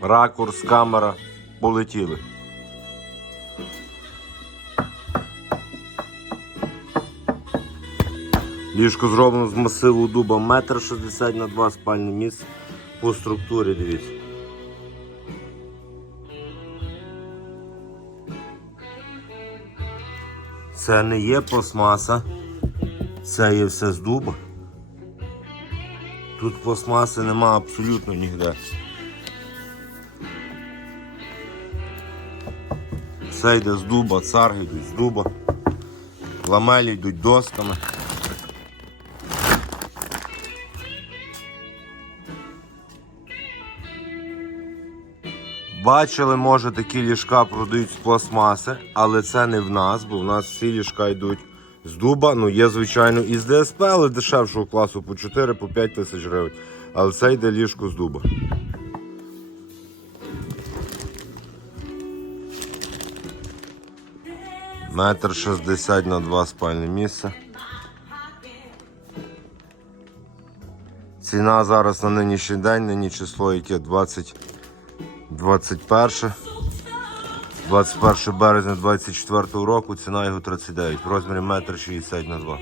ракурс, камера. Полетіли. Ліжко зроблено з масиву дуба 1,60 м на 2 спальне місце. По структурі дивіться. Це не є пластмаса, це є все з дуба. Тут пластмаси нема абсолютно ніде. Все йде з дуба, царги йдуть з дуба, ламелі йдуть досками. Бачили, може, такі ліжка продають з пластмаси, але це не в нас, бо в нас всі ліжка йдуть з дуба. Ну, є, звичайно, і з ДСП, але дешевшого класу по 4-5 тисяч гривень. Але це йде ліжко з дуба. Метр шістдесят на два спальне місце. Ціна зараз на нинішній день, нині число яке 20, 21. 21 березня 24 року, ціна його 39, в розмірі 1,60 на 2.